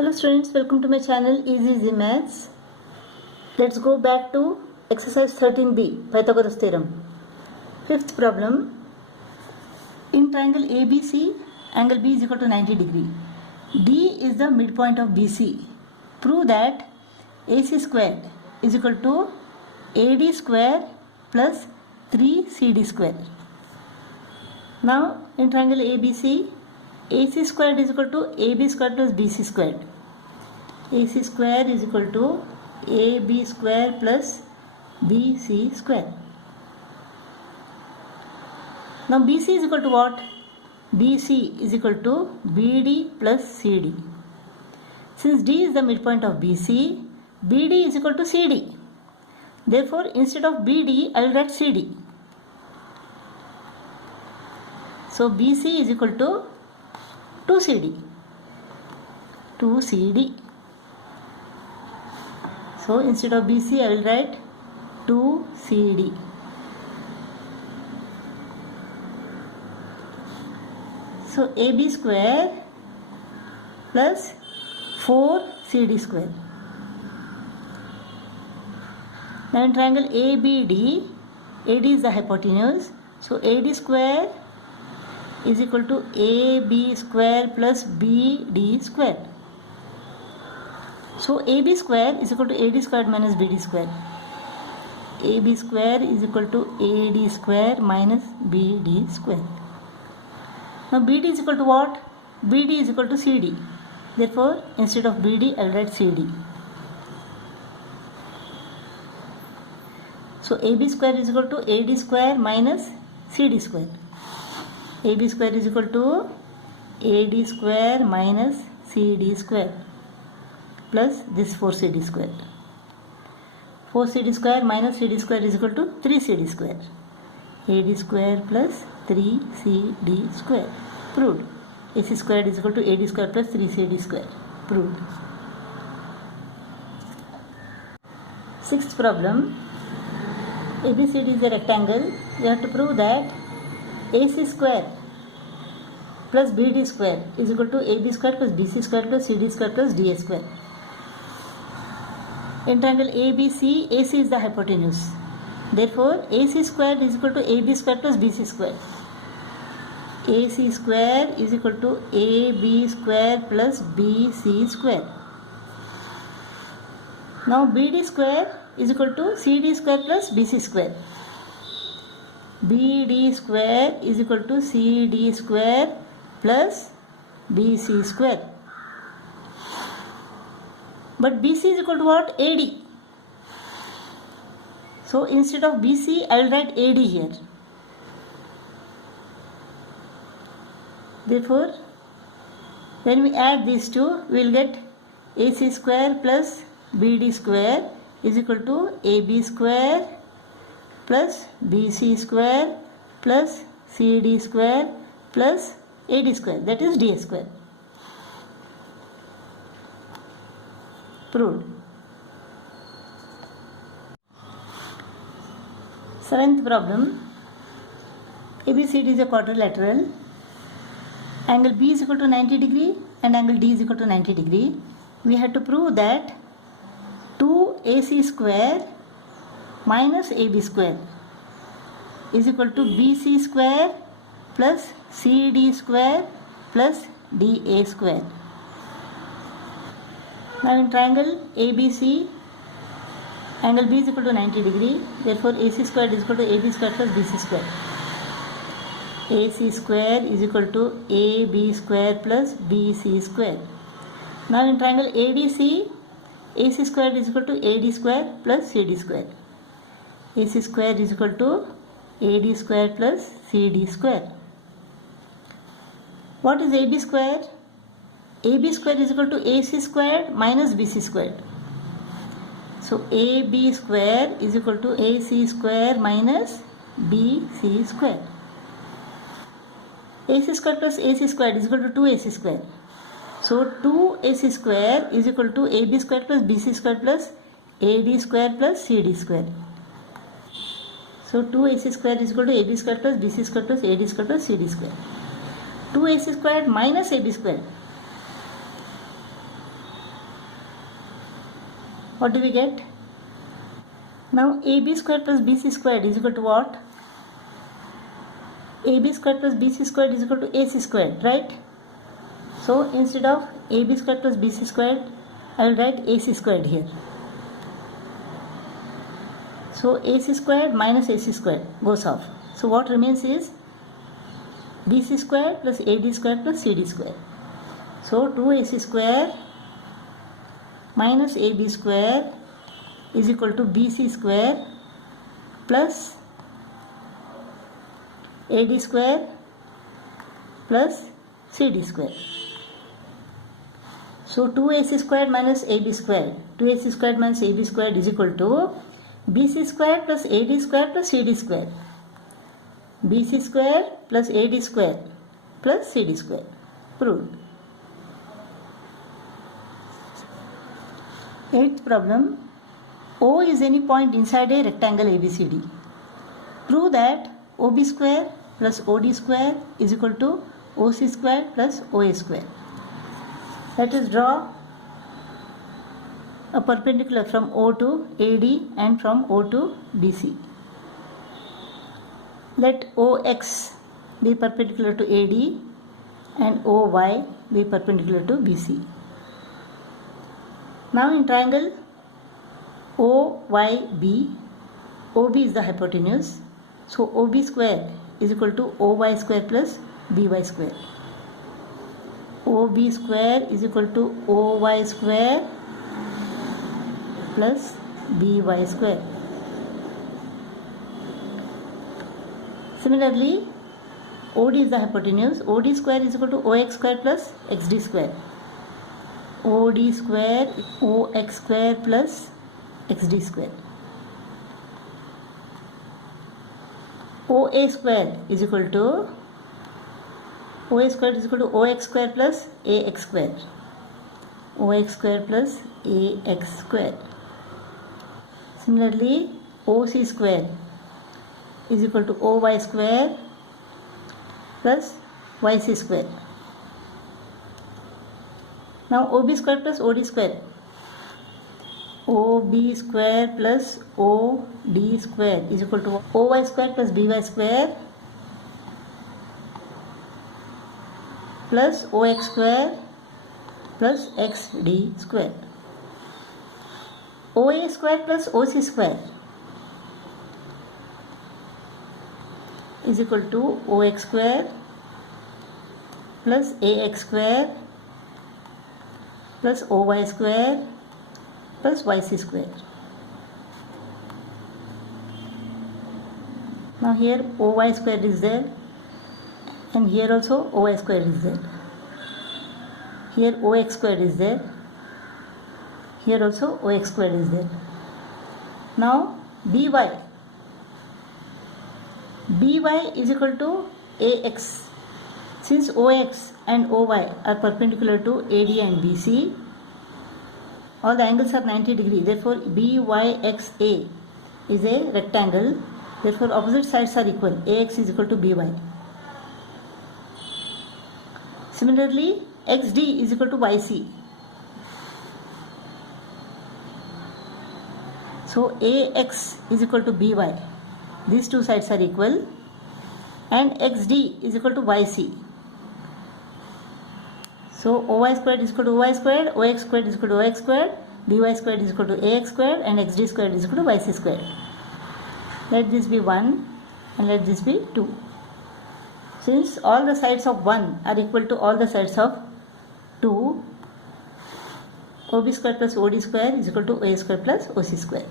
Hello students, welcome to my channel Easy Easy Maths. Let's go back to exercise 13b, Pythagoras theorem. Fifth problem. In triangle ABC, angle B is equal to 90 degree. D is the midpoint of BC. Prove that AC squared is equal to AD square plus 3CD square. Now in triangle ABC, AC squared is equal to AB squared plus BC squared. AC square is equal to AB square plus BC square. Now BC is equal to what? BC is equal to BD plus CD. Since D is the midpoint of BC, BD is equal to CD. Therefore, instead of BD, I will write CD. So BC is equal to 2CD. 2CD. So instead of BC, I will write 2CD. So AB square plus 4CD square. Now in triangle ABD, AD is the hypotenuse. So AD square is equal to AB square plus BD square. So AB square is equal to AD square minus BD square. AB square is equal to AD square minus BD square. Now BD is equal to what? BD is equal to CD. Therefore, instead of BD, I will write CD. So AB square is equal to AD square minus CD square. AB square is equal to AD square minus CD square plus this 4CD square. 4CD square minus CD square is equal to 3CD square. AD square plus 3CD square. Proved. AC square is equal to AD square plus 3CD square. Proved. Sixth problem. ABCD is a rectangle. You have to prove that AC square plus BD square is equal to AB square plus BC square plus CD square plus DA square. In triangle ABC, AC is the hypotenuse. Therefore, AC square is equal to AB square plus BC square. AC square is equal to AB square plus BC square. Now BD square is equal to CD square plus BC square. BD square is equal to CD square plus BC square. But BC is equal to what? AD. So instead of BC, I will write AD here. Therefore, when we add these two, we will get AC square plus BD square is equal to AB square plus BC square plus CD square plus AD square, that is DA square. Proved. Seventh problem. ABCD is a quadrilateral. Angle B is equal to 90 degree and angle D is equal to 90 degree. We have to prove that 2AC square minus AB square is equal to BC square plus CD square plus DA square. Now in triangle ABC, angle B is equal to 90 degree. Therefore, AC square is equal to AB square plus BC square. AC square is equal to AB square plus BC square. Now in triangle ADC, AC square is equal to AD square plus CD square. AC square is equal to AD square plus CD square. What is AB square? AB square is equal to AC squared minus BC squared. So AB square is equal to AC square minus BC square. AC square plus AC square is equal to 2AC square. So 2AC square is equal to AB square plus BC square plus AD square plus CD square. So 2AC square is equal to AB square plus BC square plus AD square plus CD square. 2AC square minus AB square What do we get? Now AB squared plus BC squared is equal to what? AB squared plus BC squared is equal to AC squared, right? So instead of AB squared plus BC squared, I will write AC squared here. So AC squared minus AC squared goes off. So what remains is BC squared plus AD squared plus CD squared. So 2AC square minus AB square is equal to BC square plus AD square plus CD square. So 2AC squared minus AB squared, 2AC squared minus AB squared is equal to BC squared plus AD squared plus CD squared. BC squared plus AD squared plus CD squared. Proved. 8th problem. O is any point inside a rectangle ABCD. Prove that OB square plus OD square is equal to OC square plus OA square. Let us draw a perpendicular from O to AD and from O to BC. Let OX be perpendicular to AD and OY be perpendicular to BC. Now in triangle OYB, OB is the hypotenuse. So OB square is equal to OY square plus BY square. OB square is equal to OY square plus BY square. Similarly, OD is the hypotenuse. OD square is equal to OX square plus XD square. OD square OX square plus XD square. OA square is equal to OX square plus AX square. OX square plus AX square. Similarly, OC square is equal to OY square plus YC square. Now OB square plus OD square. OB square plus OD square is equal to OY square plus BY square plus OX square plus XD square. OA square plus OC square is equal to OX square plus AX square plus OY square plus YC square. Now here OY square is there and here also OY square is there. Here OX square is there. Here also OX square is there. Now BY is equal to AX. Since OX and OY are perpendicular to AD and BC, all the angles are 90 degrees. Therefore, BYXA is a rectangle. Therefore, opposite sides are equal. AX is equal to BY. Similarly, XD is equal to YC. So, AX is equal to BY. These two sides are equal. And XD is equal to YC. So OY squared is equal to OY squared, OX squared is equal to OX squared, BY squared is equal to AX squared, and XD squared is equal to YC squared. Let this be 1 and let this be 2. Since all the sides of 1 are equal to all the sides of 2, OB squared plus OD square is equal to OA square plus OC square.